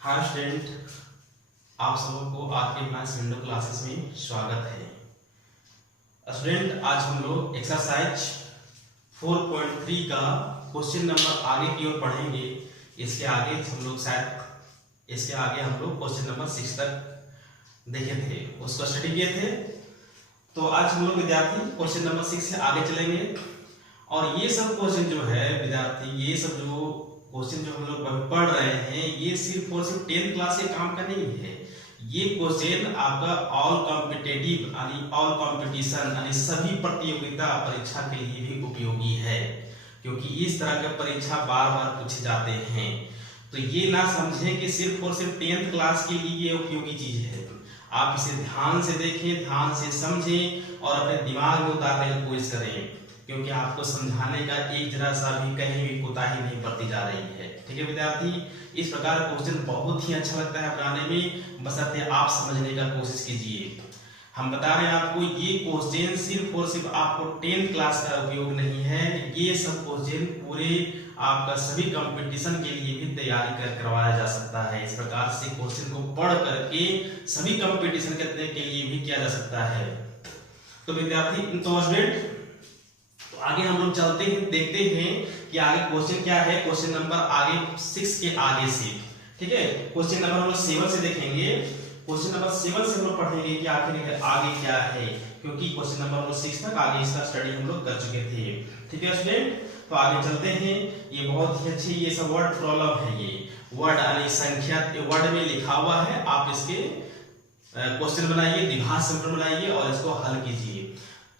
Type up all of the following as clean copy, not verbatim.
Hi student, आप सबों को आपके मैथ्स विंडो क्लासेस में स्वागत है। स्टूडेंट, आज हम लोग एक्सरसाइज 4.3 का क्वेश्चन नंबर आगे की ओर पढ़ेंगे। इसके आगे हम लोग क्वेश्चन नंबर 6 तक देखे थे, उसको स्टडी किए थे। तो आज हम लोग विद्यार्थी क्वेश्चन नंबर 6 से आगे चलेंगे। और ये सब क्वेश्चन जो है विद्यार्थी, ये सब जो क्वेश्चन जो हम लोग पढ़ रहे हैं, ये सिर्फ और सिर्फ 10th क्लास के काम का नहीं है। ये क्वेश्चन आपका ऑल कॉम्पिटिटिव यानी ऑल कंपटीशन यानी सभी प्रतियोगिता परीक्षा के लिए भी उपयोगी है, क्योंकि इस तरह के परीक्षा बार बार पूछे जाते हैं। तो ये ना समझें कि सिर्फ और सिर्फ 10th क्लास के लिए ये उपयोगी चीज है। आप इसे ध्यान से देखें, ध्यान से समझें और अपने दिमाग में उतारने की कोशिश करें, क्योंकि आपको समझाने का एक जरा सा भी कहीं भी कोताही नहीं बरती जा रही है। ठीक है विद्यार्थी, इस प्रकार क्वेश्चन बहुत ही अच्छा लगता है बनाने में, बशर्ते आप समझने का कोशिश कीजिए। हम बता रहे हैं आपको, ये क्वेश्चन सिर्फ और सिर्फ आपको 10th क्लास का उपयोग नहीं है। ये सब क्वेश्चन पूरे आपका सभी कंपटीशन के लिए भी तैयारी करवाया जा सकता है। इस प्रकार से क्वेश्चन को पढ़ करके सभी कंपटीशन के लिए भी किया जा सकता है। तो विद्यार्थी, तो स्टूडेंट, आगे हम लोग चलते हैं, देखते हैं कि आगे क्वेश्चन क्या है। क्वेश्चन नंबर आगे 6 के आगे से, ठीक है, क्वेश्चन नंबर हम लोग 7 से देखेंगे। क्वेश्चन नंबर 7 से हम लोग पढ़ेंगे कि आखिर आगे क्या है, क्योंकि क्वेश्चन नंबर हम लोग 6 तक आगे इसका स्टडी हम लोग कर चुके थे। ठीक है स्टूडेंट, तो आगे चलते हैं। ये बहुत ही अच्छी ये सब वर्ड प्रॉब्लम है। ये वर्ड यानी संख्या वर्ड में लिखा हुआ है। आप इसके क्वेश्चन बनाइए, द्विघात समीकरण बनाइए और इसको हल कीजिए।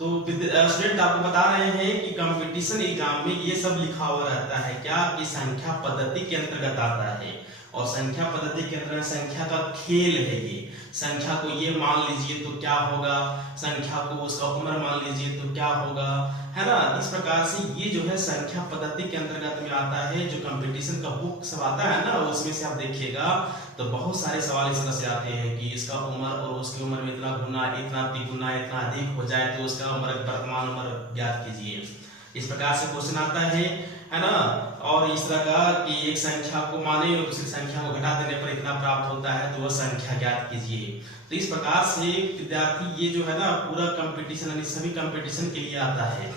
तो स्टूडेंट, आपको बता रहे हैं कि कंपटीशन एग्जाम में ये सब लिखा हुआ रहता है क्या, कि संख्या पद्धति के अंतर्गत आता है। और संख्या पद्धति के अंतर्गत संख्या का खेल है। ये संख्या को ये मान लीजिए तो क्या होगा, संख्या को उसका उम्र मान लीजिए तो क्या होगा, है ना। इस प्रकार से ये जो है संख्या पद्धति के अंतर्गत में आता है। जो कंपटीशन का बुक सब आता है ना, उसमें से आप देखिएगा तो बहुत सारे सवाल इस तरह से आते हैं कि इसका उम्र और उसकी उम्र में इतना गुना, इतना तिगुना, इतना अधिक हो जाए तो उसका उम्र वर्तमान उम्र ज्ञात कीजिए। इस प्रकार से क्वेश्चन आता है ना। और इस तरह का कि एक संख्या को माने और दूसरी संख्या को घटा देने पर इतना प्राप्त होता है तो वह संख्या ज्ञात कीजिए। तो इस प्रकार से विद्यार्थी ये जो है ना पूरा कंपटीशन यानी सभी कंपटीशन के लिए आता है।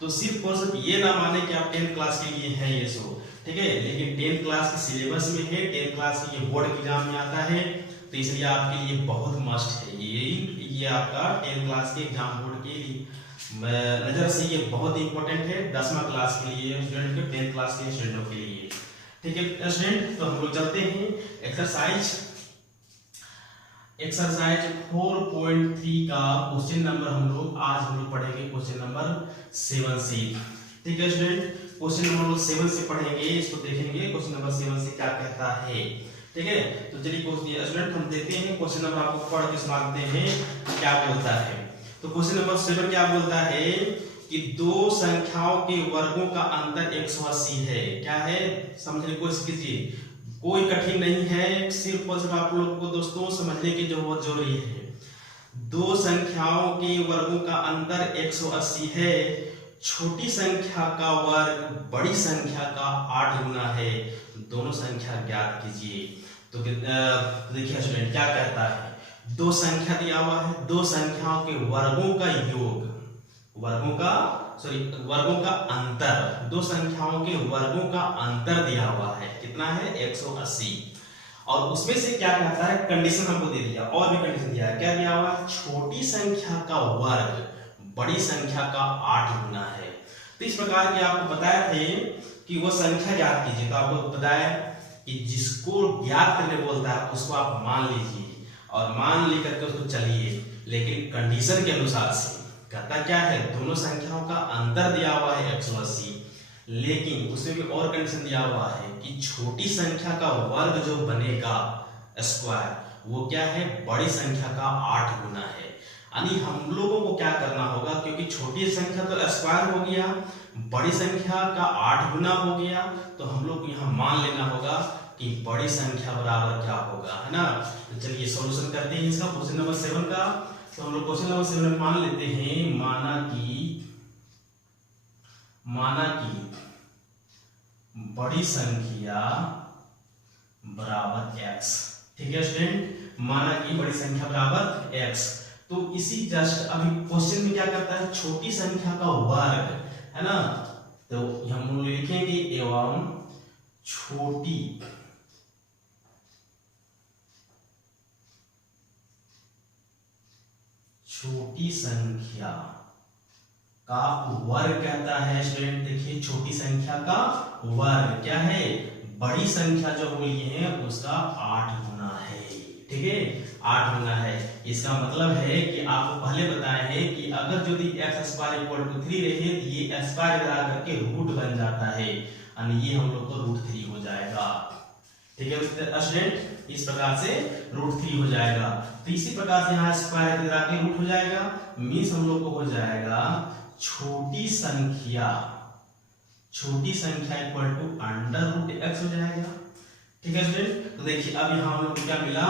तो सिर्फ और सिर्फ ये ना माने कि आप 10th क्लास के लिए है ये सो, ठीक है, लेकिन 10th क्लास के सिलेबस में है। 10th क्लास की ये बोर्ड एग्जाम में आता है, तो इसलिए आपके लिए बहुत मस्ट है। ये आपका 10th क्लास के एग्जाम बोर्ड के नजर से ये बहुत इंपॉर्टेंट है। 10वां क्लास के लिए स्टूडेंट के, 10th क्लास के स्टूडेंटों के लिए। ठीक है स्टूडेंट, तो हम लोग चलते हैं एक्सरसाइज 4.3 का क्वेश्चन नंबर हम लोग पढ़ेंगे क्वेश्चन नंबर 7 से। ठीक है स्टूडेंट, क्वेश्चन नंबर हम लोग 7 से पढ़ेंगे, इसको देखेंगे क्वेश्चन नंबर 7 से क्या कहता है। ठीक है, तो चलिए स्टूडेंट हम देखते हैं क्वेश्चन नंबर, आपको पढ़ के सुनाते हैं क्या बोलता है। तो क्वेश्चन नंबर 7 क्या बोलता है कि दो संख्याओं के वर्गों का अंतर 180 है। क्या है, समझने की कोशिश कीजिए, कोई कठिन नहीं है, सिर्फ और सिर्फ आप लोग को दोस्तों समझने की जरूरत जरूरी है। दो संख्याओं के वर्गों का अंतर 180 है। छोटी संख्या का वर्ग बड़ी संख्या का 8 गुना है। दोनों संख्या ज्ञात कीजिए। तो देखिए स्टूडेंट क्या कहता है, दो संख्या दिया हुआ है, दो संख्याओं के वर्गों का योग, वर्गों का अंतर, दो संख्याओं के वर्गों का अंतर दिया हुआ है। कितना है, 180। और उसमें से क्या कहता है, कंडीशन हमको दे दिया, और भी कंडीशन दिया है। क्या दिया हुआ है, छोटी संख्या का वर्ग बड़ी संख्या का 8 गुना है। तो इस प्रकार के आपको बताए थे कि वो संख्या ज्ञात कीजिए। तो आपको बताया कि जिसको ज्ञात करने बोलता है उसको आप मान लीजिए और मान लेकर के उसको चलिए, लेकिन कंडीशन के अनुसार से कहता क्या है, दोनों संख्याओं का अंतर दिया हुआ है 180, लेकिन उसमें भी और कंडीशन दिया हुआ है कि छोटी संख्या का वर्ग जो बनेगा स्क्वायर, वो क्या है, बड़ी संख्या का 8 गुना है। यानी हम लोगों को क्या करना होगा, क्योंकि छोटी संख्या तो स्क्वायर हो गया, बड़ी संख्या का 8 गुना हो गया, तो हम लोग को यहाँ मान लेना होगा कि बड़ी संख्या बराबर क्या होगा, है ना। तो चलिए सॉल्यूशन करते हैं इसका, क्वेश्चन नंबर 7 का। तो हम लोग क्वेश्चन नंबर 7 में मान लेते हैं, माना कि बड़ी संख्या बराबर x। ठीक है स्टूडेंट, माना कि बड़ी संख्या बराबर x। तो इसी जस्ट अभी क्वेश्चन में क्या करता है, छोटी संख्या का वर्ग, है ना, तो हम लोग लिखेंगे एवं छोटी संख्या का वर्ग कहता है स्टूडेंट। देखिए छोटी संख्या का वर्ग क्या है, बड़ी संख्या जो हुई है उसका 8 गुना है। ठीक है, 8 गुना है। इसका मतलब है कि आपको पहले बताए हैं कि अगर यदि x² = 3 रहे तो ये स्क्वायर मिला करके रूट बन जाता है, और ये हम लोग को √3 हो जाएगा। ठीक है स्टूडेंट, इस प्रकार से √3 हो जाएगा। तो इसी प्रकार से यहाँ स्क्वायर मिला के रूट हो जाएगा, मीन्स हम लोग को हो जाएगा छोटी संख्या इक्वल टू √x हो जाएगा। ठीक है स्टूडेंट, तो देखिए अब यहाँ हम लोग को क्या मिला,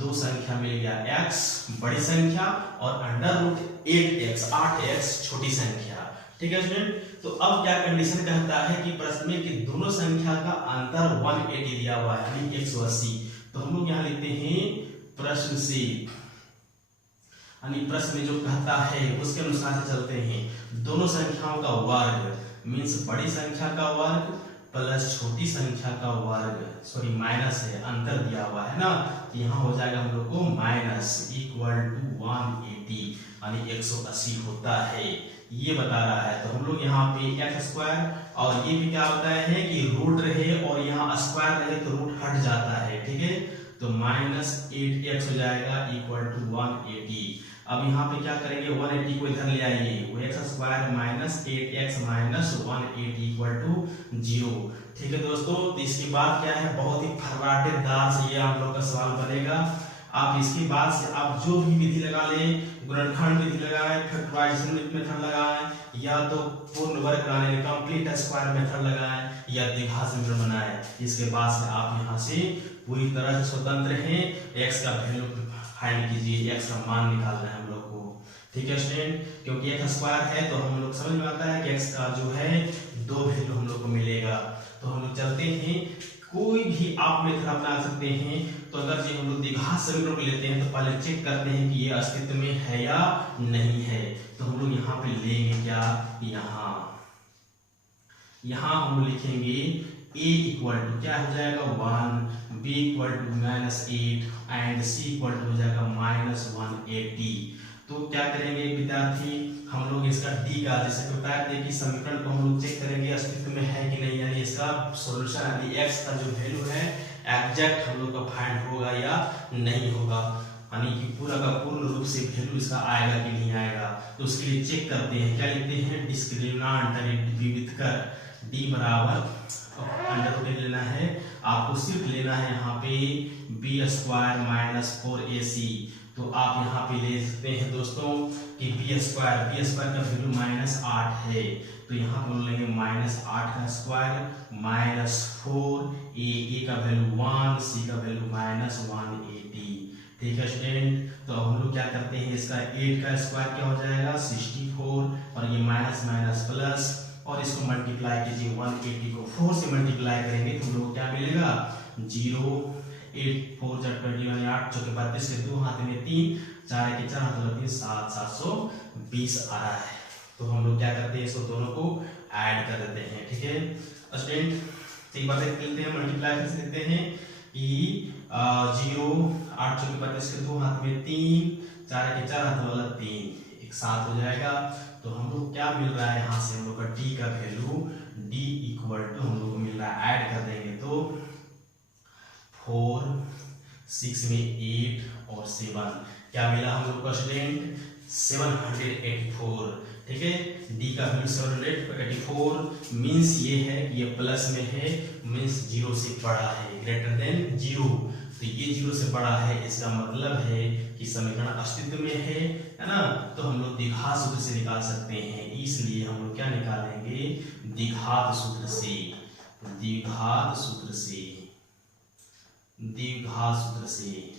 दो संख्या मिल गया, x बड़ी संख्या और √8x 8x छोटी संख्या। ठीक है स्टूडेंट, तो अब क्या कंडीशन कहता है कि प्रश्न में कि दोनों संख्या का अंतर 180 दिया हुआ है, यानी 180। तो हम लोग यहाँ लिखते हैं प्रश्न से, यानी प्रश्न में जो कहता है उसके अनुसार से चलते हैं। दोनों संख्याओं का वर्ग मीन्स बड़ी संख्या का वर्ग प्लस छोटी संख्या का वर्ग, सॉरी माइनस है, अंतर दिया हुआ है ना, तो यहाँ हो जाएगा हम लोग को माइनस इक्वल टू 180, यानी 180 होता है, ये बता रहा है। तो हम लोग यहाँ पे x² और ये भी क्या बताया है कि रूट रहे और यहाँ स्क्वायर रहे तो रूट हट जाता है। ठीक है, तो -8x हो जाएगा इक्वल टू 180। अब यहाँ पे क्या करेंगे, 180 को इधर ले आइए, वो x² -8x - 180 इक्वल टू 0। ठीक है दोस्तों, तो इसके बाद क्या है, बहुत ही फर्राटेदार से ये आप लोग का सवाल बनेगा। आप इसके बाद से आप जो भी विधि लगा लें, गुणनखंड विधि लगाएं, फैक्टराइजेशन मेथड लगाएं, या तो पूर्ण वर्ग बनाने में कंप्लीट स्क्वायर मेथड लगाएं, या द्विघात समीकरण बनाएं, इसके बाद से आप यहाँ से पूरी तरह से स्वतंत्र हैं। x का वैल्यू फाइंड कीजिए, x का मान निकालना है हम लोग को। ठीक है स्टूडेंट, क्योंकि x² है तो हम लोग समझ में आता है कि x का जो है 2 वैल्यू हम लोग को मिलेगा। तो हम लोग चलते हैं, कोई भी आप मेथड अपना सकते हैं। तो अगर जी हम लोग द्विघात समीकरण को लेते हैं तो पहले चेक करते हैं कि ये अस्तित्व में है या नहीं है। तो हम लोग यहाँ पे लेंगे क्या, यहाँ हम लिखेंगे a इक्वल टू क्या हो जाएगा 1, b equal to -8 and c equal to हो जाएगा -180। तो क्या करेंगे विद्यार्थी, हम लोग इसका d का जैसे बताया थे कि समीकरण को हम लोग चेक करेंगे अस्तित्व में है कि नहीं, यानी इसका सॉल्यूशन यानी x का जो वैल्यू है एग्जैक्ट हम लोग का फाइंड होगा या नहीं होगा, यानी कि पूरा का पूर्ण रूप से वैल्यू इसका आएगा कि नहीं आएगा। तो उसके लिए चेक करते हैं, क्या लिखते हैं, डिस्क्रिमिनेंट विविध कर d बराबर अंडर लेना है, आपको सिर्फ लेना है यहाँ पे b² -4ac। तो आप यहाँ पे ले सकते हैं दोस्तों कि b² का वैल्यू -8 है, तो यहाँ पर लेंगे -8 का स्क्वायर -4, a का वैल्यू 1, c का वैल्यू -180। ठीक है स्टूडेंट, तो हम लोग क्या करते हैं, इसका 8 का स्क्वायर क्या हो जाएगा 64, और ये माइनस माइनस प्लस, और इसको मल्टीप्लाई कीजिए, 180 को 4 से मल्टीप्लाई करेंगे तो हम लोग को क्या मिलेगा 0, 8 4 21 8 चौके 32 के 2 हाथ में 3 4 के 4 हाथ में 3 7 720 आ रहा है। तो हम लोग क्या करते हैं, इसको दोनों को ऐड कर देते हैं। ठीक है स्टूडेंट, तो एक बार देख लेते हैं, मल्टीप्लाई कैसे देते हैं कि 0 8 चौके 32 के 2 हाथ में 3 4 के 4 हाथ वाला 3 एक साथ हो जाएगा। तो हम लोग क्या मिल रहा है, यहाँ से हम लोग का d का वैल्यू d इक्वल टू हम लोग को मिल रहा है, ऐड कर देंगे तो 4 6 में 8 और 7 क्या मिला हम लोग को स्टूडेंट 784। ठीक है, d का वैल्यू 784 मीन्स ये है कि ये प्लस में है, मीन्स 0 से बड़ा है, ग्रेटर देन 0। तो ये 0 से बड़ा है, इसका मतलब है कि समीकरण अस्तित्व में है ना। तो हम लोग द्विघात सूत्र से निकाल सकते हैं, इसलिए हम लोग क्या निकालेंगे, द्विघात सूत्र से, द्विघात सूत्र से, द्विघात सूत्र से,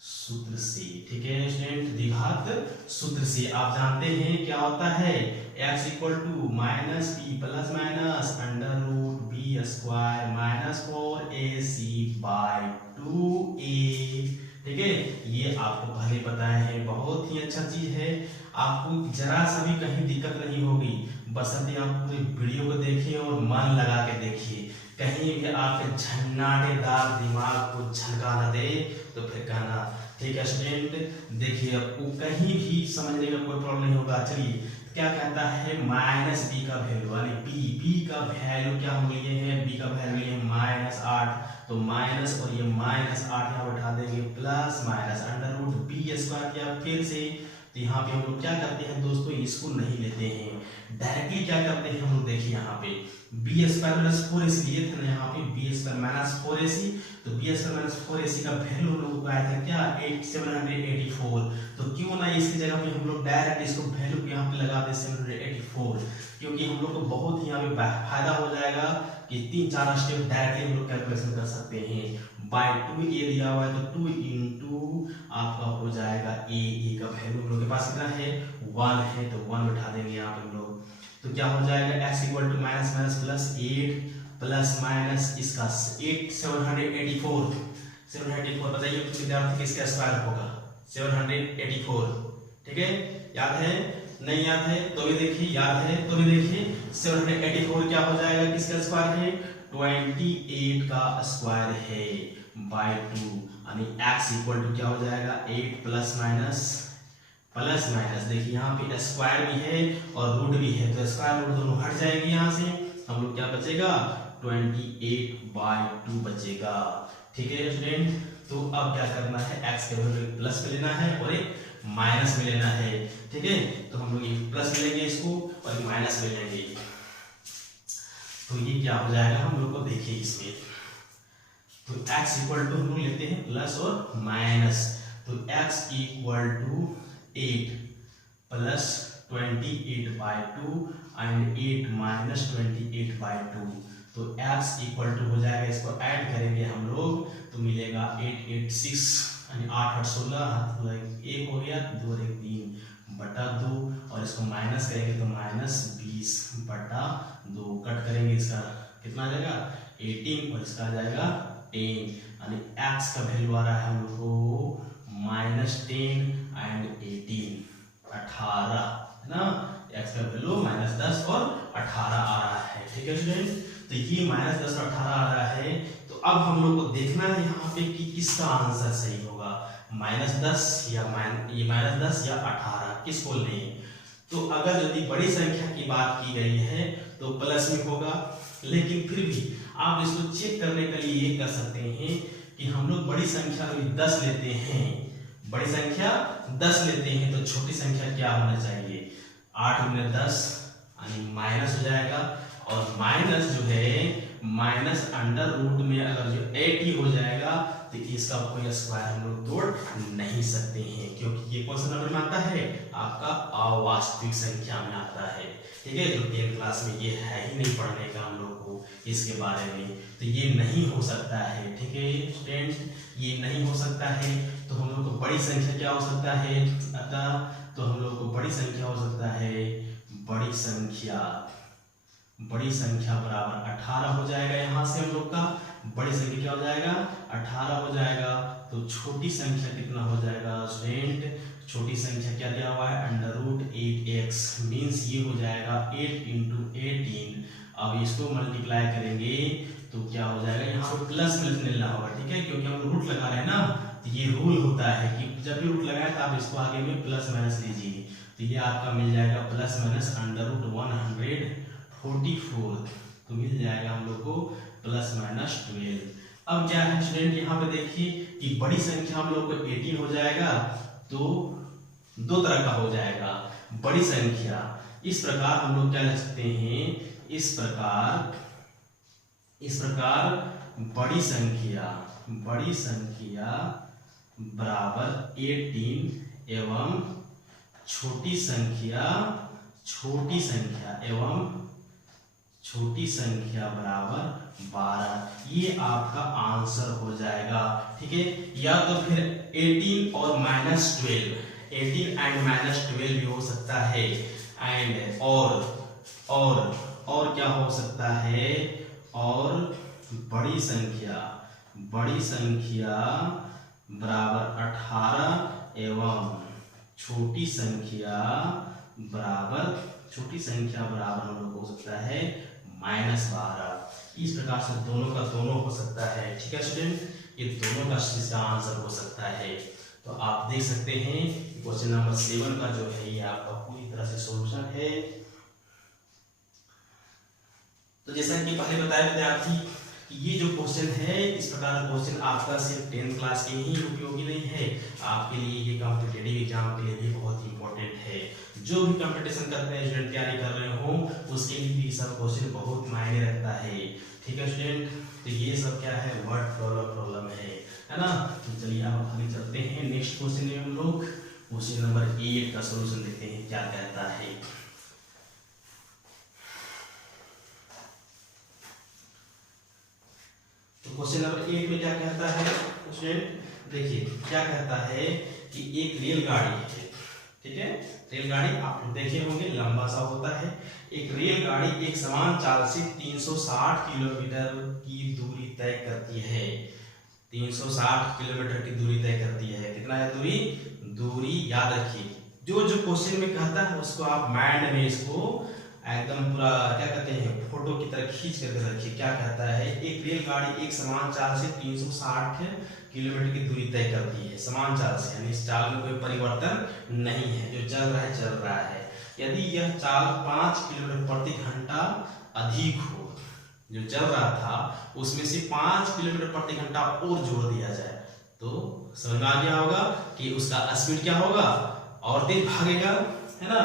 सूत्र से। ठीक है स्टूडेंट, द्विघात सूत्र से आप जानते हैं क्या होता है, x equal to -p plus minus under root b B square minus 4ac by 2a। ठीक है, ये आपको पहले पता है, बहुत ही अच्छा चीज है, आपको जरा सा भी कहीं दिक्कत नहीं होगी। बशर्ते आप पूरे वीडियो को देखिए और मन लगा के देखिए, कहीं भी आपके झन्नाटेदार दिमाग को झनका न दे तो फिर कहना। ठीक है स्टूडेंट, देखिए आपको कहीं भी समझने का कोई प्रॉब्लम नहीं होगा। चलिए क्या कहता है, माइनस बी का वैल्यू यानी बी का वैल्यू क्या हम लिए हैं, बी का वैल्यू लिए हैं -8, तो माइनस और ये -8 यहाँ बैठा देंगे, plus minus under root B square किया फिर से। तो यहाँ पे हम लोग क्या करते हैं दोस्तों, इसको नहीं लेते हैं, डायरेक्टली क्या करते हैं हम लोग, देखिए यहाँ पे बी स्क्वायर माइनस 4ac लिए थे ना, यहाँ पे बी स्क्वायर माइनस 4ac, तो बी स्क्वायर माइनस 4ac का वैल्यू हम लोग को आया था क्या 784। तो क्यों ना इसकी जगह पे हम लोग डायरेक्ट इसको वैल्यू यहाँ पे लगा दे 784, क्योंकि हम लोग को बहुत ही यहाँ पे फायदा हो जाएगा कि 3-4 स्टेप डायरेक्टली हम लोग कैलकुलेशन कर सकते हैं। बाय 2a दिया हुआ है तो 2 इंटू आपका हो जाएगा ए का वैल्यू हम लोग के पास कितना है 1 है, तो 1 बैठा देंगे यहाँ पे हम लोग। तो क्या हो जाएगा x equal to minus minus plus 8 plus minus इसका 784 बताइए विद्यार्थी किसका स्क्वायर होगा 784। ठीक है, याद है नहीं याद है तो भी देखिए, याद है तो भी देखिए, 784 क्या हो जाएगा, किसका स्क्वायर है 28 का स्क्वायर है बाय 2, यानी x इक्वल टू क्या हो जाएगा 8 प्लस माइनस देखिए यहाँ पे स्क्वायर भी है और रूट भी है, तो स्क्वायर रूट दोनों हट जाएगी यहाँ से, हम लोग क्या बचेगा 28/2 बचेगा। ठीक है स्टूडेंट, तो अब क्या करना है, x के वैल्यू प्लस में लेना है और एक माइनस में लेना है। ठीक है, तो हम लोग ये प्लस में लेंगे इसको और माइनस में लेंगे, तो ये क्या हो जाएगा हम लोग को देखिए इसमें, तो x इक्वल टू हम लोग लेते हैं प्लस और माइनस, तो x equal to 8 plus 28/2 and 8 minus 28/2, तो x इक्वल टू हो जाएगा, इसको ऐड करेंगे हम लोग तो मिलेगा 886 यानी 8 8 16 1 हो गया, 2 और 1 3 बटा 2, और इसको माइनस करेंगे तो माइनस 20/2 कट करेंगे, इसका कितना आ जाएगा 18 और इसका आ जाएगा 10, यानी x का वैल्यू आ रहा है हम लोग को -10 एंड 18 है ना, x का वैल्यू -10 और 18 आ रहा है। ठीक है स्टूडेंट, तो ये -10 और 18 आ रहा है, तो अब हम लोग को देखना है यहाँ पे कि किसका आंसर सही होगा, -10 या -10 या 18 किसको लें। तो अगर यदि बड़ी संख्या की बात की गई है तो प्लस में होगा, लेकिन फिर भी आप इसको चेक करने के लिए ये कर सकते हैं कि हम लोग बड़ी संख्या 10 लेते हैं, बड़ी संख्या 10 लेते हैं तो छोटी संख्या क्या होना चाहिए 8 में 10 यानी माइनस हो जाएगा, और माइनस जो है माइनस अंडर रूट में अगर जो 80 हो जाएगा तो इसका कोई स्क्वायर हम लोग तोड़ नहीं सकते हैं, क्योंकि ये कौन सा नंबर में आता है आपका अवास्तविक संख्या में आता है। ठीक है, जो 10th क्लास में ये है ही नहीं पढ़ने का हम लोग को इसके बारे में, तो ये नहीं हो सकता है। ठीक है स्टूडेंट्स, ये नहीं हो सकता है, तो हम लोग को बड़ी संख्या क्या हो सकता है, अतः तो हम लोग को बड़ी संख्या हो सकता है, बड़ी संख्या बराबर 18 हो जाएगा, यहाँ से हम लोग का बड़ी संख्या क्या हो जाएगा 18 हो जाएगा, तो छोटी संख्या कितना हो जाएगा स्टूडेंट, छोटी संख्या क्या दिया हुआ है √8x मीन्स ये हो जाएगा 8 × 18। अब इसको मल्टीप्लाई करेंगे तो क्या हो जाएगा, यहाँ पर प्लस में लेना होगा। ठीक है, क्योंकि हम रूट लगा रहे हैं ना, तो ये रूल होता है कि जब भी रूट लगाए तो आप इसको आगे में प्लस माइनस लीजिए, तो ये आपका मिल जाएगा प्लस माइनस √144, तो मिल जाएगा हम लोग को प्लस माइनस 12। अब क्या है स्टूडेंट, यहाँ पे देखिए कि बड़ी संख्या हम लोग को 18 हो जाएगा, तो दो तरह का हो जाएगा बड़ी संख्या, इस प्रकार हम लोग क्या लिख सकते हैं, इस प्रकार बड़ी संख्या बराबर 18 एवं छोटी संख्या बराबर 12, ये आपका आंसर हो जाएगा। ठीक है, या तो फिर 18 और -12, 18 एंड -12 भी हो सकता है, एंड और क्या हो सकता है, और बड़ी संख्या बराबर 18 एवं छोटी संख्या बराबर हम लोग हो सकता है -12। इस प्रकार से दोनों का दोनों हो सकता है। ठीक है स्टूडेंट, ये दोनों का इसका आंसर हो सकता है। तो आप देख सकते हैं क्वेश्चन नंबर 7 का जो है ये आपका पूरी तरह से सॉल्यूशन है। तो जैसा कि पहले बताया विद्यार्थी, ये जो क्वेश्चन है इस प्रकार का क्वेश्चन आपका सिर्फ 10th क्लास के ही उपयोगी नहीं है, आपके लिए ये कॉम्पिटिटिव एग्जाम के लिए भी बहुत इंपॉर्टेंट है। जो भी कंपटीशन करते हैं स्टूडेंट, तैयारी कर रहे हो, उसके लिए भी सब क्वेश्चन बहुत मायने रखता है। ठीक है स्टूडेंट, तो ये सब क्या है, वर्ड प्रॉब्लम है ना। तो चलिए अब आगे चलते हैं नेक्स्ट क्वेश्चन में। हम लोग क्वेश्चन नंबर 8 का सोल्यूशन देखते हैं क्या कहता है। तो क्वेश्चन नंबर 8 में क्या कहता है स्टूडेंट, देखिए क्या कहता है कि एक रेलगाड़ी है। ठीक है, रेलगाड़ी आप देखे होंगे लंबा सा होता है। एक रेलगाड़ी एक समान चाल से 360 किलोमीटर की दूरी तय करती है। 360 किलोमीटर की दूरी तय करती है। कितना है दूरी याद रखिए। जो क्वेश्चन में कहता है उसको आप माइंड में इसको एकदम पूरा क्या कहते हैं फोटो की तरह खींच करके रखिए। क्या कहता है, एक रेलगाड़ी एक समान चाल से 360 किलोमीटर की दूरी तय करती है। समान चाल से यानी इस चाल में कोई परिवर्तन नहीं है, जो चल रहा है। यदि यह चाल 5 किलोमीटर प्रति घंटा अधिक हो, जो चल रहा था उसमें से 5 किलोमीटर प्रति घंटा और जोड़ दिया जाए, तो समझ में आ गया होगा कि उसका स्पीड क्या होगा, और तेज भागेगा, है ना।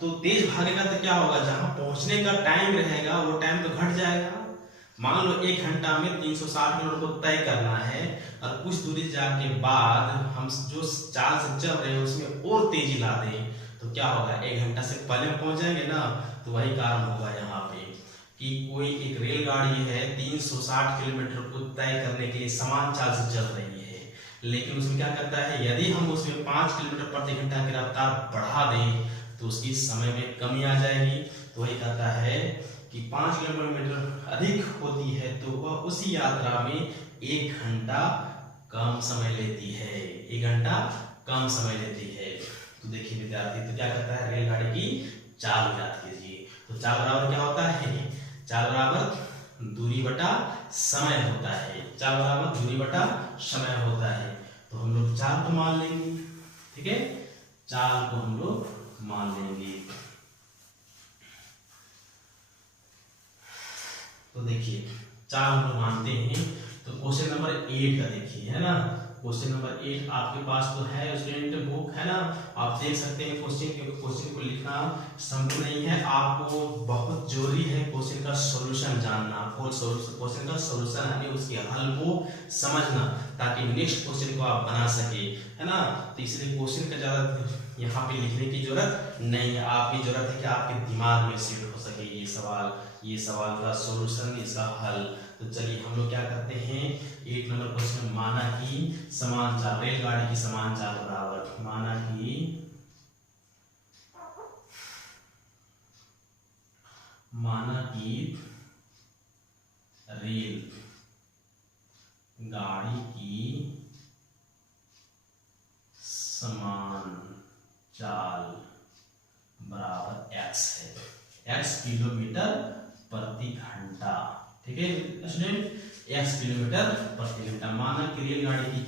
तो तेज भागेगा तो क्या होगा, जहां पहुंचने का टाइम रहेगा वो टाइम तो घट जाएगा। मान लो 1 घंटा में 360 किलोमीटर को तय करना है, और कुछ दूरी जाके बाद हम जो चाल से चल रहे हैं उसमें और तेजी ला दें, तो क्या होगा, 1 घंटा से पहले पहुंच जाएंगे ना। तो वही कारण होगा यहाँ पे कि कोई एक रेलगाड़ी है 360 किलोमीटर को तय करने के लिए समान चाल से चल रही है, लेकिन उसमें क्या करता है, यदि हम उसमें 5 किलोमीटर प्रति घंटा की रफ्तार बढ़ा दें तो उसकी समय में कमी आ जाएगी। तो वही कहता है कि 5 किलोमीटर अधिक होती है तो वह उसी यात्रा में 1 घंटा कम समय लेती है। 1 घंटा कम समय लेती है। तो देखिए विद्यार्थी, तो क्या कहता है, रेलगाड़ी की चाल याद कीजिए। तो चाल बराबर क्या होता है, चाल बराबर दूरी बटा समय होता है। चाल बराबर दूरी बटा समय होता है। तो हम लोग चाल को मान लेंगे। ठीक है, चाल को हम लोग मान लेंगे। तो देखिए चाल हम लोग मानते हैं। तो क्वेश्चन नंबर 8 का देखिए, है ना। क्वेश्चन नंबर 8 आपके पास तो है स्टूडेंट बुक, है ना। आप देख सकते हैं क्वेश्चन को लिखना संभव नहीं है, आपको बहुत जरूरी है क्वेश्चन का सॉल्यूशन जानना। क्वेश्चन का सॉल्यूशन यानी उसके हल को समझना, ताकि नेक्स्ट क्वेश्चन को आप बना सके, है ना। तो इसलिए क्वेश्चन का ज्यादा यहाँ पे लिखने की जरूरत नहीं है, आपकी जरूरत है कि आपके दिमाग में सेट हो सके ये सवाल का सॉल्यूशन, इसका हल। तो चलिए हम लोग क्या करते हैं, 1 नंबर क्वेश्चन, माना कि समान चाल, रेलगाड़ी की समान चाल बराबर, माना कि रेल गाड़ी की समान चाल बराबर x है, x किलोमीटर प्रति घंटा। ठीक है स्टूडेंट, x किलोमीटर प्रति घंटा। माना कि रेलगाड़ी की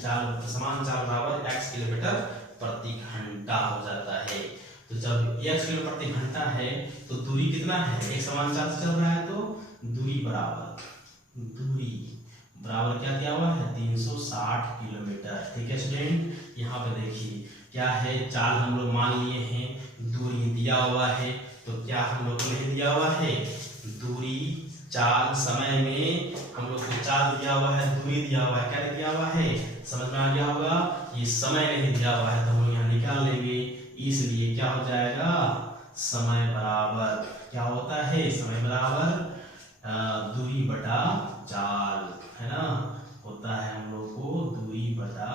समान चाल बराबर x किलोमीटर प्रति घंटा हो जाता है। तो जब x किलोमीटर प्रति घंटा है तो दूरी कितना है, एक समान चाल से चल रहा है, तो दूरी बराबर क्या दिया हुआ है, 360 किलोमीटर। ठीक है स्टूडेंट, यहाँ पे देखिए क्या है, चाल हम लोग मान लिए हैं, दूरी दिया हुआ है, तो क्या हम लोग को नहीं दिया हुआ है दूरी, चाल, समय में हम लोग को चाल दिया हुआ है, दूरी दिया हुआ है, क्या दिया हुआ है, समझ में आ गया होगा। ये समय नहीं दिया हुआ है तो हम यहाँ निकाल लेंगे, इसलिए क्या हो जाएगा, समय बराबर क्या होता है, समय बराबर दूरी बटा चाल, है ना, होता है हम लोग को दूरी बटा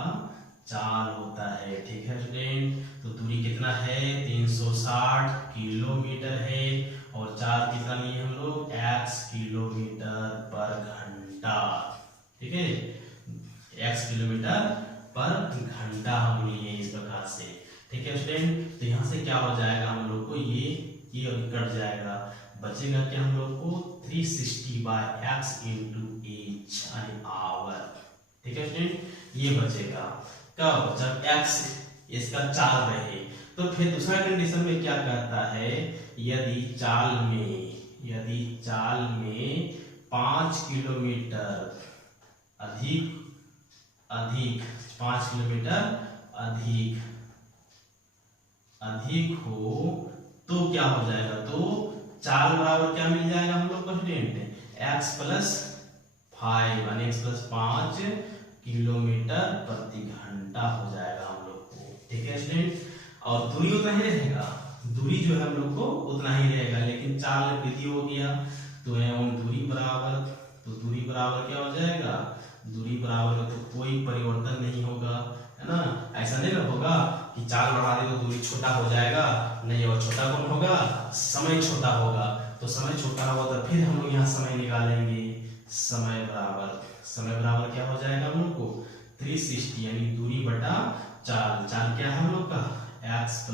चाल होता है। ठीक है स्टूडेंट, तो दूरी कितना है, 360 किलोमीटर है, और चाल कितना लिए हम लोग, x किलोमीटर पर x किलोमीटर पर घंटा हम लिए इस प्रकार से। ठीक है स्टूडेंट, तो यहाँ से क्या हो जाएगा हम लोग को ये अभी कट जाएगा, बचेगा क्या हम लोग को 360/x × h यानी आवर। ठीक है स्टूडेंट, ये बचेगा कब, जब x इसका चाल रहे। तो फिर दूसरा कंडीशन में क्या कहता है, यदि चाल में 5 किलोमीटर अधिक 5 किलोमीटर अधिक हो तो क्या हो जाएगा, तो चाल बराबर क्या मिल जाएगा हम लोग को स्टूडेंट, x + 5 यानी x + 5 किलोमीटर प्रति घंटा हो जाएगा हम लोग को। ठीक है स्टूडेंट, और दूरी उतना ही रहेगा, दूरी जो है हम लोग को उतना ही रहेगा, लेकिन चाल वृद्धि हो गया तो दूरी बराबर क्या हो जाएगा, दूरी बराबर में तो कोई परिवर्तन नहीं होगा, है ना। ऐसा नहीं ना होगा कि चाल बढ़ा दे तो दूरी छोटा हो जाएगा, नहीं, और छोटा कौन होगा, समय छोटा होगा। तो समय छोटा होगा तो फिर हम लोग यहाँ समय निकालेंगे, समय बराबर क्या हो जाएगा हम लोग को 360 यानी दूरी बटा चाल क्या है हम लोग का x +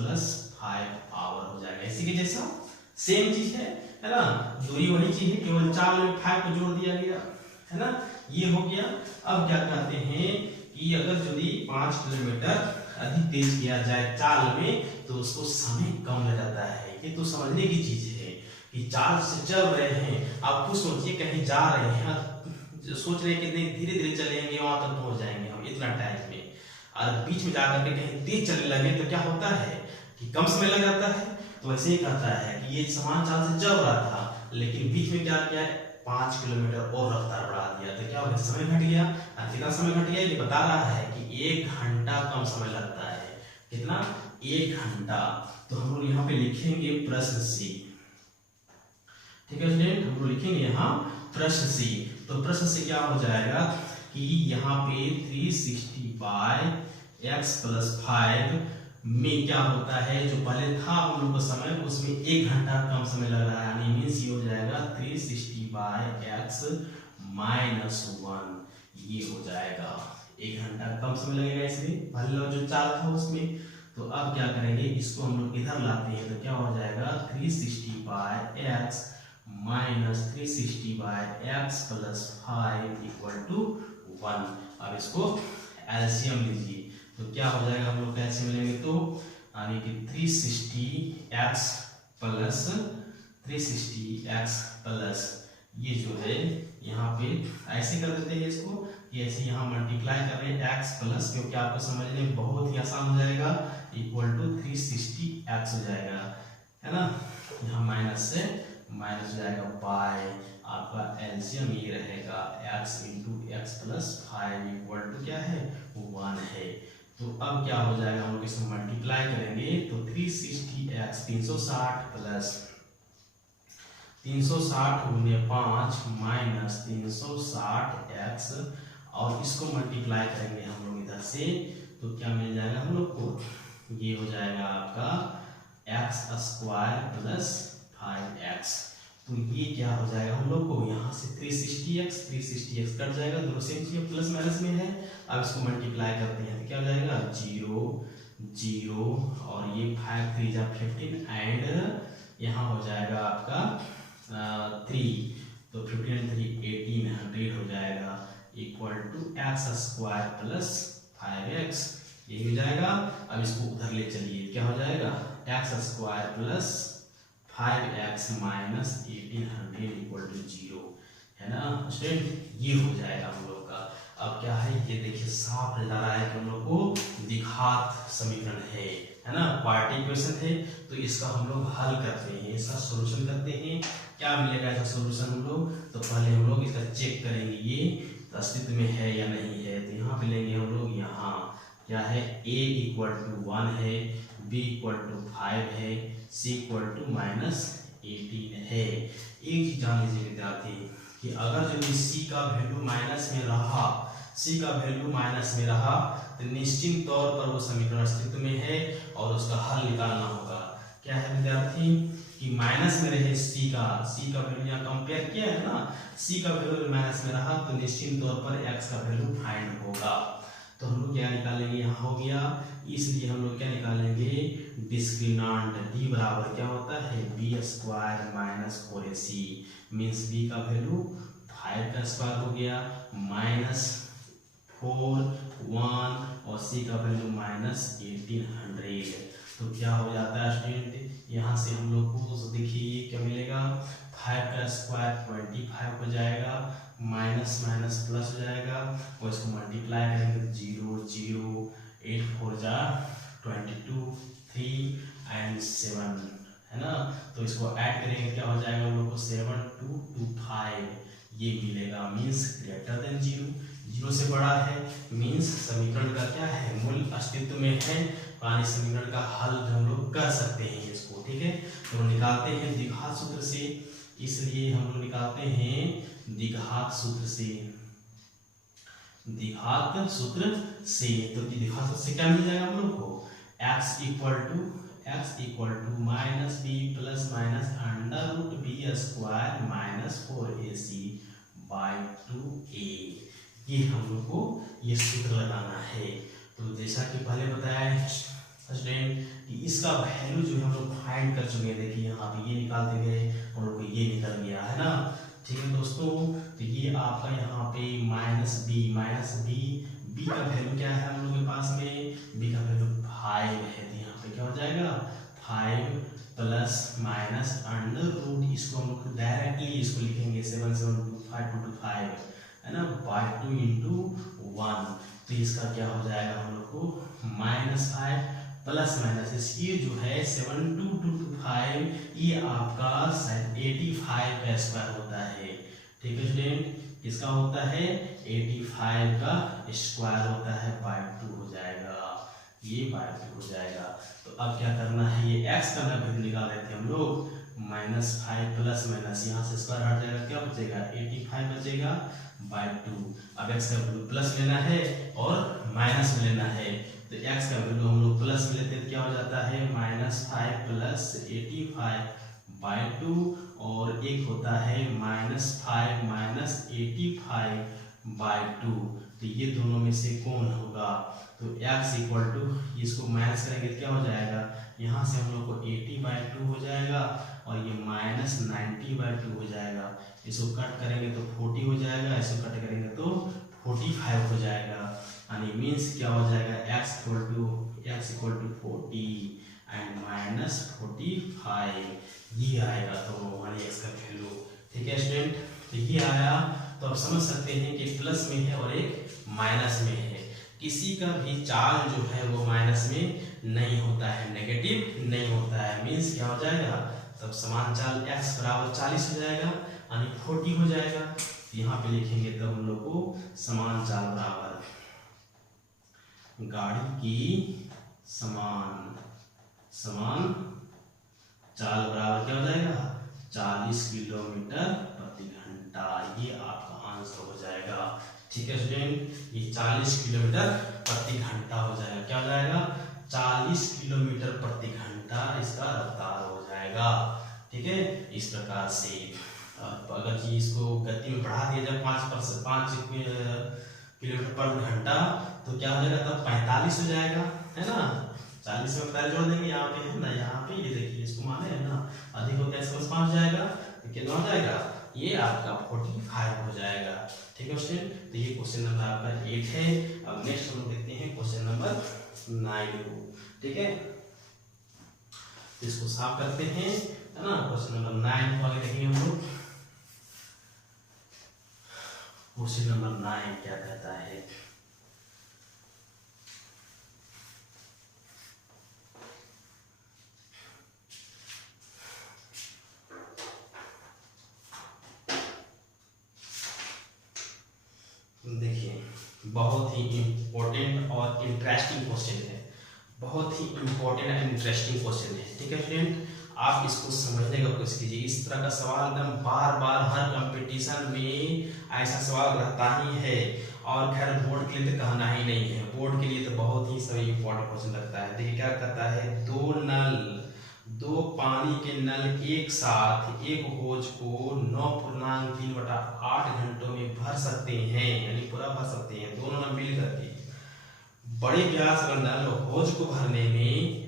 5 आवर हो जाएगा। इसी के जैसा सेम चीज है ना, दूरी वही चीज है, केवल चाल में 5 को जोड़ दिया गया, है ना, ये हो गया। अब क्या कहते हैं कि अगर यदि 5 किलोमीटर अधिक तेज किया जाए चाल में तो उसको समय कम लग जाता है। ये तो समझने की चीज है कि चाल से चल रहे हैं, आप खुद सोचिए कहीं जा रहे हैं, सोच रहे हैं कि धीरे धीरे चलेंगे वहां तक पहुंच जाएंगे हम इतना टाइम में, और बीच में जाकर के कहीं तेज चलने लगे तो क्या होता है कि कम समय लग जाता है। तो वैसे ही कहता है कि ये समान चाल से चल रहा था, लेकिन बीच में क्या किया, 5 किलोमीटर और रफ्तार बढ़ा दिया, तो क्या हो गया, समय घट गया। और कितना समय घट गया, ये बता रहा है कि 1 घंटा कम समय लगता है। कितना, 1 घंटा। तो हम लोग यहाँ पे लिखेंगे प्रश्न सी। ठीक है स्टूडेंट, हम लोग लिखेंगे यहाँ प्रश्न सी। तो प्रश्न से क्या हो जाएगा कि यहाँ पे 360/x + 5 में क्या होता है, जो पहले था हम लोग का समय उसमें 1 घंटा कम समय लग रहा है, यानी मीन्स ये हो जाएगा 360/x - 1, ये हो जाएगा 1 घंटा कम समय लगेगा इसमें, पहले जो चाल था उसमें। तो अब क्या करेंगे, इसको हम लोग इधर लाते हैं तो क्या हो जाएगा 360/x - 360/x + 5 = 1। अब इसको एलसीएम लीजिए तो क्या हो जाएगा, हम लोग एलसीएम लेंगे तो यानी कि 360x प्लस ये जो है यहाँ पे ऐसे कर देते हैं इसको, कि ऐसे यहाँ मल्टीप्लाई कर रहे हैं x प्लस, क्योंकि आपको समझने में बहुत ही आसान हो जाएगा, = 360x हो जाएगा, है ना। यहाँ माइनस से माइनस हो जाएगा बाय, आपका एलसीएम ये रहेगा x × x + 5 क्या है, 1 है। तो अब क्या हो जाएगा, हम लोग इसको मल्टीप्लाई करेंगे तो 360x 360 प्लस 360 × 5 माइनस 360x, और इसको मल्टीप्लाई करेंगे हम लोग इधर से तो क्या मिल जाएगा हम लोग को, ये हो जाएगा आपका x² + 5x। तो ये क्या हो जाएगा हम लोग को, यहाँ से 360x कट जाएगा, दोनों सेम चीज प्लस माइनस में है। अब इसको मल्टीप्लाई करते हैं तो क्या हो जाएगा 0 0 और ये 5 3 जा 15 एंड यहाँ हो जाएगा आपका 3, तो 15 3 18 100 हो जाएगा = x² + 5x, ये हो जाएगा। अब इसको उधर ले चलिए, क्या हो जाएगा x² + 5x - 1800 = 0, है ना स्टूडेंट, ये हो जाएगा हम लोग का। अब क्या है, ये देखिए साफ नजर आ रहा है कि हम लोग को द्विघात समीकरण है ना, पार्टी क्वेश्चन है। तो इसका हम लोग हल करते हैं, इसका सॉल्यूशन करते हैं, क्या मिलेगा इसका सॉल्यूशन हम लोग, तो पहले हम लोग इसका चेक करेंगे ये अस्तित्व में है या नहीं है। तो यहाँ पे लेंगे हम लोग, यहाँ क्या है, a = 1 है, b = 5 है, c = -18 है। एक चीज जान लीजिए विद्यार्थी कि अगर यदि c का वैल्यू माइनस में रहा तो निश्चित तौर पर वो समीकरण अस्तित्व में है और उसका हल निकालना होगा। क्या है विद्यार्थी कि माइनस में रहे c का वैल्यू यहाँ कंपेयर किया है ना, c का वैल्यू माइनस में रहा तो निश्चित तौर पर x का वैल्यू फाइंड होगा। क्या निकालेंगे, यहाँ हो गया, इसलिए हम लोग क्या निकालेंगे, डिस्क्रिमिनांट b बराबर क्या होता है, b square minus 4ac, means b का वैल्यू 5 का स्क्वायर हो गया माइनस 4 1 और c का वैल्यू माइनस 1800। तो क्या हो जाता है स्टूडेंट, यहाँ से हम लोग को देखिए क्या मिलेगा, 5 का स्क्वायर 25 हो जाएगा, माइनस माइनस प्लस हो जाएगा और इसको मल्टीप्लाई करेंगे तो 0 0 8 4 जा 22 3 एंड 7 है ना। तो इसको ऐड करेंगे क्या हो जाएगा हम लोग को 7 2 2 5 ये मिलेगा, मीन्स ग्रेटर देन 0 से बड़ा है, मीन्स समीकरण का क्या है, मूल अस्तित्व में है, पानी समीकरण का हल हम लोग कर सकते हैं इसको। ठीक है, तो निकालते हैं द्विघात सूत्र से, इसलिए हम लोग निकालते हैं द्विघात सूत्र से, द्विघात सूत्र से। तो द्विघात सूत्र से क्या मिल जाएगा हम लोग को, x equal to minus B plus minus under root B square minus 4ac by 2a, ये हम लोग को ये सूत्र लगाना है। तो जैसा कि पहले बताया स्टूडेंट कि इसका वैल्यू जो हम लोग फाइंड कर चुके हैं, देखिए यहाँ पे ये निकाल देंगे हम लोग को ये निकल गया है ना। ठीक है दोस्तों, तो ये आपका यहाँ पे माइनस बी बी का वैल्यू क्या है हम लोग के पास में, बी का वैल्यू 5 है, तो यहाँ पे क्या हो जाएगा 5 प्लस माइनस अंडर रूट, इसको हम लोग डायरेक्टली इसको लिखेंगे 7 7 2 5 2 5 है ना, बाई 2 इंटू 1, तो इसका क्या हो जाएगा हम लोग को माइनस 5 प्लस माइनस ये जो है 7 2 2 2 5 ये आपका 85 का स्क्वायर होता है। ठीक है स्टूडेंट, किसका होता है 85 का स्क्वायर होता है, बाई 2 हो जाएगा, ये बाई 2 हो जाएगा। तो अब क्या करना है, ये x का वैल्यू निकाल रहे थे हम लोग, माइनस 5 प्लस माइनस यहाँ से स्क्वायर हट जाएगा, क्या बचेगा 85 बचेगा बाई 2। अब x का वैल्यू प्लस लेना है और माइनस में लेना है, तो x का वैल्यू हम लोग प्लस में लेते हैं, क्या हो जाता है माइनस 5 प्लस 85 बाई 2 और एक होता है माइनस 5 माइनस 85 बाई 2, तो ये दोनों में से कौन होगा, तो x इक्वल टू इसको माइनस करेंगे तो क्या हो जाएगा, यहाँ से हम लोग को 80 बाई 2 हो जाएगा और ये माइनस 90 बाई 2 हो जाएगा, इसको कट करेंगे तो 40 हो जाएगा, इसको कट करेंगे तो 45 हो जाएगा, यानी मीन्स क्या हो जाएगा x equal to 40 and minus 45 ये आएगा, तो यानी x का वैल्यू। ठीक है स्टूडेंट, तो ये आया, तो आप समझ सकते हैं कि प्लस में है और एक माइनस में है, किसी का भी चाल जो है वो माइनस में नहीं होता है, नेगेटिव नहीं होता है, मीन्स क्या हो जाएगा तब समान चाल x बराबर 40 हो जाएगा यानी 40 हो जाएगा, यहाँ पे लिखेंगे तब हम लोग को समान चाल बराबर गाड़ी की समान चाल बराबर क्या हो जाएगा 40 किलोमीटर प्रति घंटा, ये आपका आंसर हो जाएगा। ठीक है स्टूडेंट, ये 40 किलोमीटर प्रति घंटा हो जाएगा, क्या हो जाएगा 40 किलोमीटर प्रति घंटा इसका रफ्तार हो जाएगा। ठीक है, इस प्रकार से अगर जी इसको गति में बढ़ा दिया जाए 5 किलोमीटर पर घंटा तो क्या हो जाएगा तब 45 हो जाएगा, है ना, 40 में 45 जोड़ देंगे यहाँ पे, है ना, यहाँ पे ये देखिए इसको माने है ना, अधिक होता है 5 जाएगा तो कितना हो जाएगा ये आपका 45 हो जाएगा। ठीक है स्टूडेंट, तो ये क्वेश्चन नंबर आपका 8 है। अब नेक्स्ट हम देखते हैं क्वेश्चन नंबर 9 को। ठीक है, तो इसको साफ करते हैं, है ना, क्वेश्चन नंबर 9 को आगे देखेंगे हम लोग। क्वेश्चन नंबर 9 क्या कहता है, देखिए बहुत ही इम्पोर्टेंट और इंटरेस्टिंग क्वेश्चन है, बहुत ही इम्पोर्टेंट एंड इंटरेस्टिंग क्वेश्चन है। ठीक है स्टूडेंट, आप इसको समझने का कोशिश कीजिए, इस तरह का सवाल एकदम बार बार हर कंपटीशन में ऐसा सवाल रहता ही है, और खैर बोर्ड के लिए तो कहना ही नहीं है, बोर्ड के लिए तो बहुत ही सभी इंपॉर्टेंट क्वेश्चन लगता है। देखिए क्या कहता है, दो पानी के नल एक साथ एक होज को 9.3/8 घंटों में भर सकते हैं, यानी पूरा भर सकते हैं, दोनों नल मिल करके बड़े व्यास वाले नल हौज को भरने में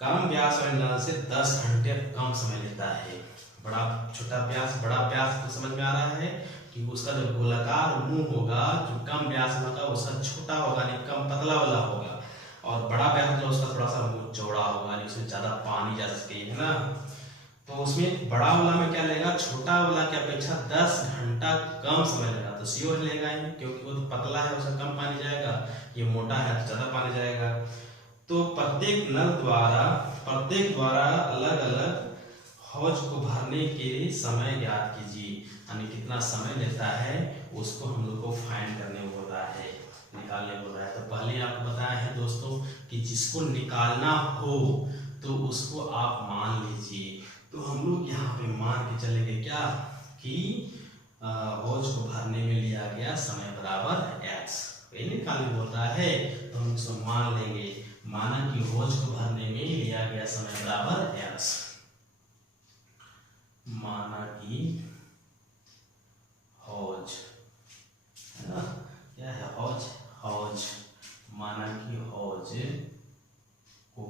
कम व्यास वाले नल से 10 घंटे कम समय लेता है। बड़ा छोटा व्यास, बड़ा व्यास तो समझ में आ रहा है कि उसका जो गोलाकार मुंह होगा, जो कम व्यास होगा उसका छोटा होगा, नहीं कम पतला वाला होगा, और बड़ा व्यास जो उसका थोड़ा सा मुंह चौड़ा होगा, उसमें ज्यादा पानी जा सके, है ना। तो उसमें बड़ा वाला में क्या लेगा, छोटा वाला की अपेक्षा 10 घंटा कम समय लेगा, तो श्योर लेगा ही, क्योंकि वो तो पतला है, उसमें कम पानी जाएगा, ये मोटा है तो ज्यादा पानी जाएगा। तो प्रत्येक द्वारा अलग अलग हौज को भरने के समय ज्ञात कीजिए, यानी कितना समय लेता है उसको हम लोग को फाइंड करने बोला है, निकालने बोला है। तो पहले आपको बताया है दोस्तों कि जिसको निकालना हो तो उसको आप मान लीजिए। तो हम लोग यहाँ पे मान के चलेंगे क्या कि हौज को भरने में लिया गया समय बराबर x, ये निकालने बोल रहा है तो हम इसको मान लेंगे। माना कि हौज को भरने में लिया गया समय बराबर x, माना कि हौज, है ना, क्या है हौज, माना कि हौज को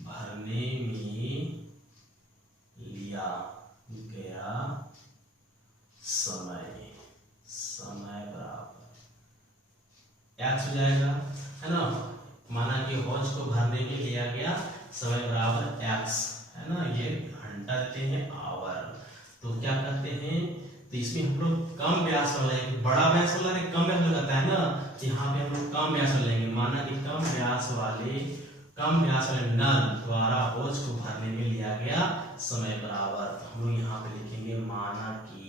भरने में लिया गया समय बराबर x हो जाएगा, है ना। माना कि हौज को भरने में लिया गया समय बराबर x, है ना, ये घंटा देते हैं आवर। तो क्या करते हैं, तो इसमें हम लोग कम व्यास वाला है, बड़ा व्यास वाला है, कम व्यास वाला रहता है ना, यहाँ पे हम लोग कम व्यास वाला लेंगे। माना कि कम व्यास वाले नल द्वारा हौज को भरने में लिया गया समय बराबर, तो हम लोग यहाँ पे लिखेंगे माना कि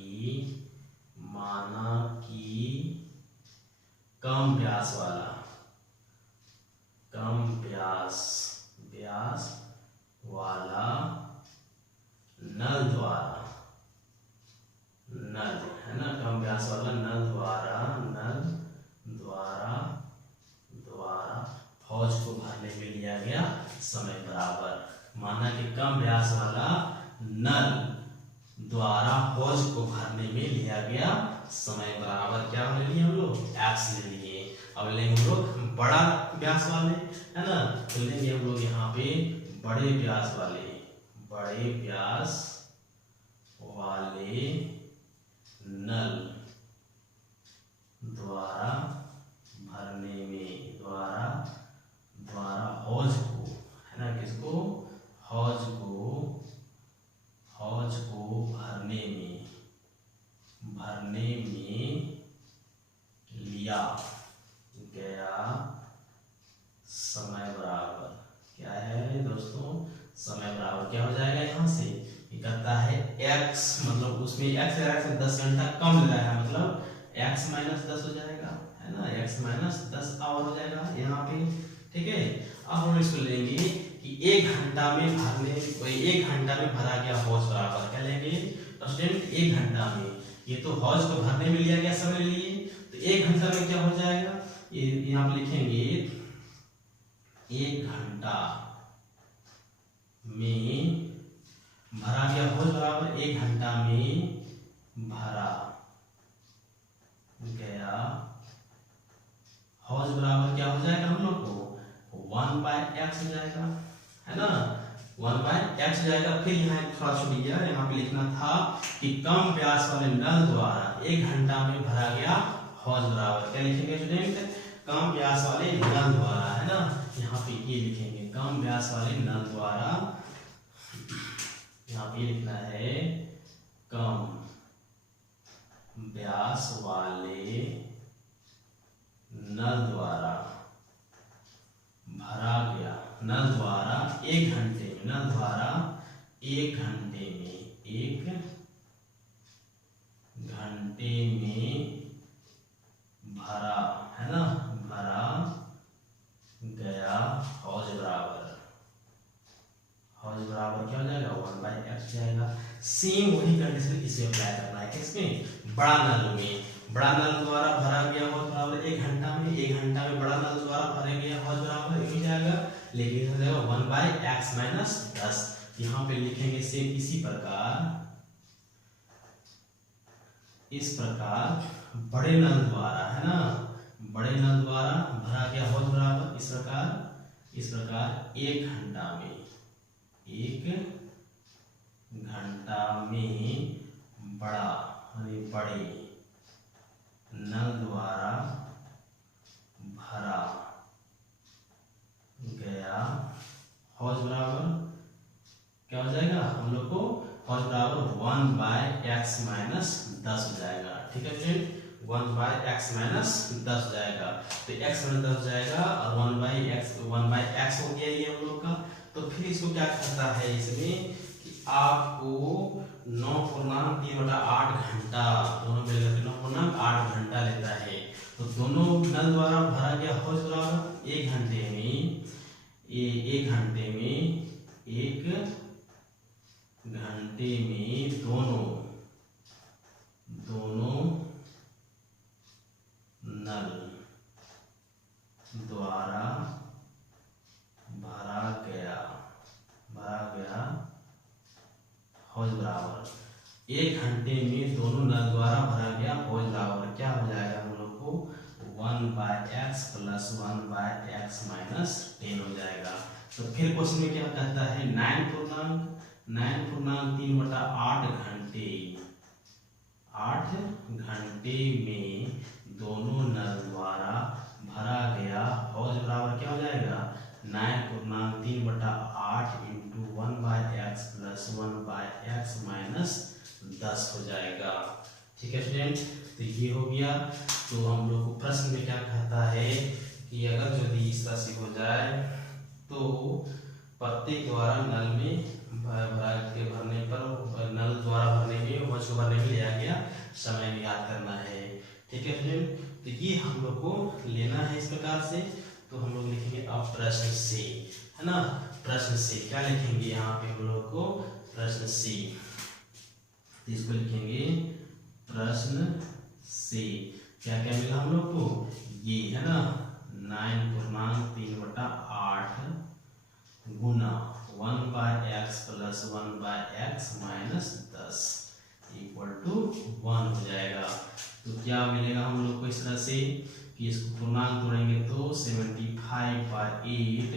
कम व्यास वाला नल द्वारा, है ना, कम व्यास वाला नल द्वारा हौज को भरने में लिया गया समय बराबर। माना कि कम व्यास वाला नल द्वारा हौज को भरने में लिया गया समय बराबर क्या ले लिए हम लोग, x ले लिए। अब लेंगे हम लोग बड़ा व्यास वाले, है ना, तो लेंगे हम लोग यहाँ पे बड़े व्यास वाले नल द्वारा भरने में, द्वारा हौज को, है ना, किसको, हौज को भरने में लिया गया समय बराबर, क्या है दोस्तों, समय बराबर क्या हो जाएगा, यहाँ से ये कहता है x, मतलब उसमें x 10 घंटा कम ले रहा है, मतलब x माइनस 10 हो जाएगा, है ना, x माइनस 10 आवर हो जाएगा यहाँ पे, ठीक है। अब हम इसको लेंगे कि 1 घंटा में भरा गया हौज बराबर क्या लेंगे स्टूडेंट, 1 घंटा में, ये तो हौज को भरने में लिया गया समय लिए, तो 1 घंटा में क्या हो जाएगा, ये यहाँ पे लिखेंगे 1 घंटा में भरा गया हौज बराबर 1 घंटा में भरा गया हौज बराबर क्या हो जाएगा हम लोग को 1/x हो जाएगा, है ना, 1/x हो जाएगा। फिर यहाँ थोड़ा छोड़िए, यहाँ पे लिखना था कि कम व्यास वाले नल द्वारा 1 घंटा में भरा गया हौज बराबर क्या लिखेंगे स्टूडेंट, कम व्यास वाले नल द्वारा, है ना, यहाँ पे ये लिखेंगे कम व्यास वाले नल द्वारा, यहाँ पे लिखना है कम व्यास वाले नल द्वारा भरा गया, नल द्वारा 1 घंटे में, भरा, है ना, भरा गया हौज बराबर क्या हो जाएगा 1/x जाएगा। सेम वही कंडीशन इसे अप्लाई करना है, किसमें, बड़ा नल द्वारा भरा गया हौज बराबर 1 घंटा में बड़ा नल द्वारा भरा गया हौज बराबर हो जाएगा, लेकिन हो जाएगा 1/x माइनस 10। यहाँ पे लिखेंगे सेम इस प्रकार बड़े नल द्वारा, है ना, बड़े नल इस प्रकार 1 घंटा में, 1 घंटा में बड़ा बड़े नल द्वारा भरा गया हौज बराबर क्या हो जाएगा हम लोग को, हौज बराबर 1/x माइनस 10 हो जाएगा। ठीक है फ्रेंड, 1/x माइनस 10 हो जाएगा, तो x माइनस 10 हो जाएगा और 1/x हो गया ये हम लोग का। तो फिर इसको क्या करता है इसमें कि आपको 9.3/8 घंटा, दोनों मिलकर 9.8 घंटा लेता है। तो दोनों नल द्वारा भरा गया हौज बराबर 1 घंटे में, 1 घंटे में दोनों नल द्वारा भरा गया हौज बराबर 1 घंटे में दोनों नल द्वारा भरा गया हौज बराबर क्या हो जाएगा हम लोग को 1/x प्लस 1/x माइनस 10 हो जाएगा। तो फिर क्वेश्चन में क्या कहता है 9.3/8 घंटे, 8 घंटे में दोनों नल द्वारा भरा गया हौज बराबर क्या हो जाएगा 9.3/8 into 1/x plus 1/x minus 10 हो जाएगा। ठीक है स्टूडेंट, तो ये हो गया। तो हम लोग को प्रश्न में क्या कहता है कि अगर यदि इस राशि हो जाए तो प्रत्येक द्वारा नल में भरा के भरने पर नल द्वारा भरने में हौज को भरने में लिया गया समय भी याद करना है। ठीक है फ्रेंड, तो ये हम लोग को लेना है इस प्रकार से। तो हम लोग लिखेंगे अब प्रश्न से, है ना, प्रश्न से क्या लिखेंगे यहाँ पे हम लोग को प्रश्न से, तो इसको लिखेंगे प्रश्न से क्या क्या मिला हम लोग को, ये है ना 9.3/8 गुना 1/x plus 1/x minus 10 equal to 1 हो जाएगा। तो क्या मिलेगा हम लोग को इस तरह से कि इसको पूर्णांक तोड़ेंगे तो 75/8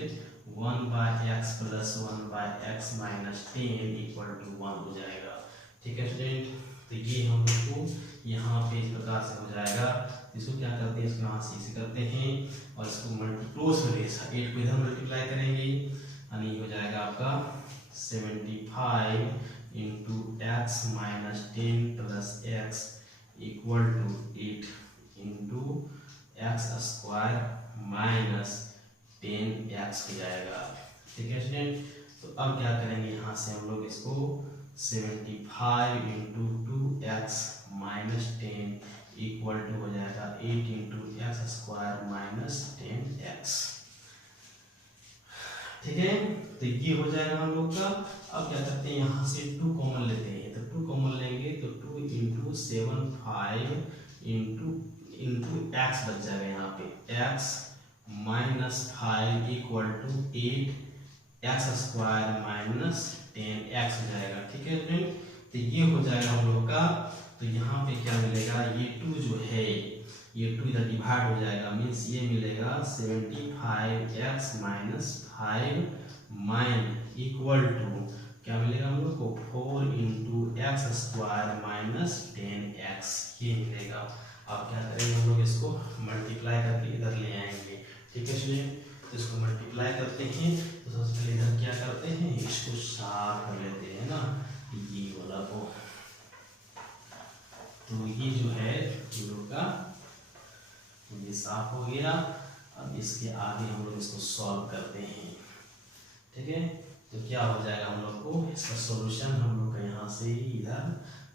1/x plus 1/x minus 10 equal to 1 हो जाएगा। ठीक है स्टूडेंट, तो ये हम लोग को यहाँ पे इस प्रकार से हो जाएगा। इसको क्या करते हैं, इसको यहाँ से इसे करते हैं और इसको मल्टीप्लोस में 8 को इधर मल्टीप्लाई करेंगे यानी हो जाएगा आपका 75 into x minus 10 plus x equal to 8 into x square minus 10x हो जाएगा। ठीक है स्टूडेंट, तो अब क्या करेंगे यहाँ से हम लोग इसको 75 into 2x minus 10 equal to हो जाएगा 8 into x square minus 10x। ठीक है, तो ये हो जाएगा हम लोग का। अब क्या करते हैं यहाँ से 2 कॉमन लेते हैं, तो 2 कॉमन लेंगे तो 2 इंटू 75 इंटू एक्स बच जाएगा यहाँ पे x minus 5 equal to 8 x square minus 10x हो जाएगा। ठीक है फ्रेंड, तो ये हो जाएगा हम लोग का। तो यहाँ पे क्या मिलेगा, ये 2 जो है ये 2 इधर डिवाइड हो जाएगा, मीन्स ये मिलेगा 75x minus 5 mine equal to क्या मिलेगा हम लोग को 4 into x square minus 10x ये मिलेगा। अब क्या करेंगे हम लोग इसको मल्टीप्लाई करके इधर ले आएंगे। ठीक है स्टूडेंट, तो इसको मल्टीप्लाई करते हैं तो सबसे पहले इधर क्या करते हैं, इसको साफ कर लेते हैं ना, ये वाला को। तो ये जो है हम लोग का ये साफ हो गया। अब इसके आगे हम लोग इसको सॉल्व करते हैं। ठीक है, तो क्या हो जाएगा हम लोग को इसका सॉल्यूशन हम लोग का यहाँ से इधर,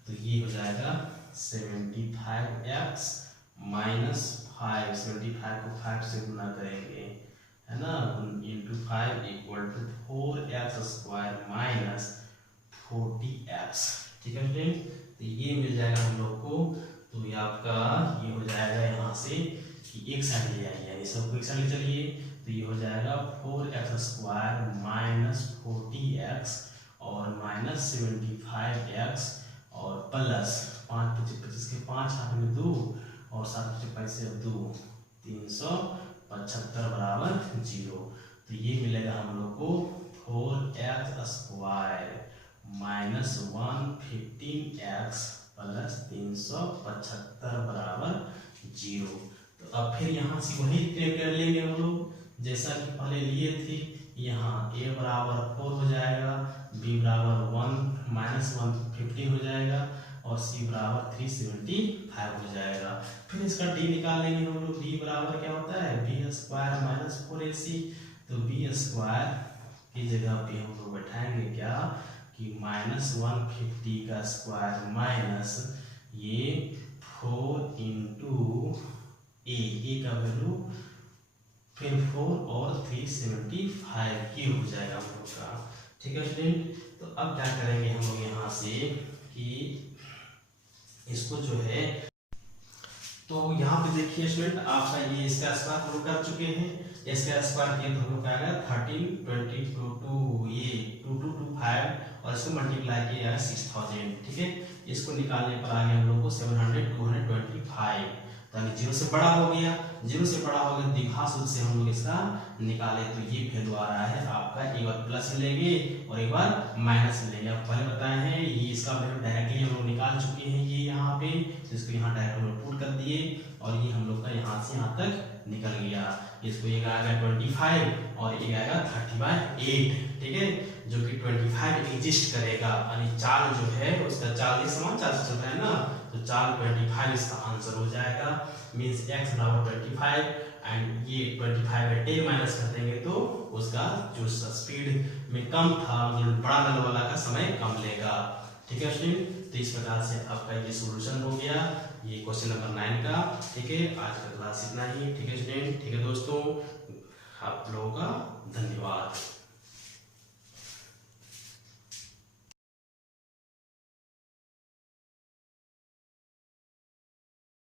तो ये हो जाएगा 75x माइनस 5, 75 को 5 से गुना करेंगे है ना, into 5 equal to 4x square minus 40x। ठीक है फ्रेंड, तो ये मिल जाएगा हम लोग को। तो ये आपका ये हो जाएगा यहाँ से कि एक साइड ले आइए, यानी सबको एक साइड ले चलिए, तो ये हो जाएगा 4x स्क्वायर माइनस 40x और माइनस 75x और प्लस 5 × 25 के 5 हाथ में 2 और 7 × 5 से 2 375 बराबर 0। तो ये मिलेगा हम लोग को 4x² माइनस 115x प्लस 375 बराबर 0। तो अब फिर यहाँ से वही कर लेंगे हम लोग जैसा कि पहले लिए थे। यहाँ a बराबर 4 हो जाएगा, b बराबर 1 माइनस 150 हो जाएगा और c बराबर 375 हो जाएगा। फिर इसका d निकाल लेंगे हम लोग। d बराबर क्या होता है b² माइनस 4ac। तो b² की जगह पे हम लोग बैठाएंगे क्या कि माइनस 150 का स्क्वायर माइनस ये 4 इंटू ए का वैल्यू फिर 4 और 375 की हो जाएगा हम लोग का। ठीक है स्टूडेंट, तो अब क्या करेंगे हम लोग यहाँ से कि इसको जो है, तो यहाँ पे देखिए स्टूडेंट आपका ये इसका स्क्वायर हम लोग कर चुके हैं। इसका स्क्वायर किया तो हम लोग क्या आएगा 13 20 2 ये 2225 और इसको मल्टीप्लाई किया 6000। ठीक है, इसको निकालने पर आ गया हम लोग को 700 225, यानी 0 से बड़ा हो गया। 0 से बड़ा हो गया द्विघात सूत्र से हम लोग इसका निकाले तो ये वैल्यू आ रहा है आपका, एक बार प्लस लेंगे और एक बार माइनस लेंगे। आप पहले बताए हैं ये इसका वैल्यू डायरेक्टली हम लोग निकाल चुके हैं ये यहाँ पे, तो इसको यहाँ डायरेक्ट हम लोग पुट कर दिए और ये हम लोग का यहाँ से यहाँ तक निकल गया। इसको एक आएगा 25 और एक आएगा 30/8। ठीक है, जो कि 25 एग्जिस्ट करेगा, यानी चाल जो है उसका चाल एक समान चाल से चल रहा है ना, तो चाल 25 इसका आंसर हो जाएगा। मीन्स x बराबर 25 एंड ये 25/10 माइनस कर देंगे तो उसका जो स्पीड में कम था मतलब बड़ा नल वाला का समय कम लेगा। ठीक है स्टूडेंट, तो इस प्रकार से आपका ये सॉल्यूशन हो गया ये क्वेश्चन नंबर 9 का। ठीक है, आज का क्लास इतना ही। ठीक है स्टूडेंट, ठीक है दोस्तों, आप लोगों का धन्यवाद।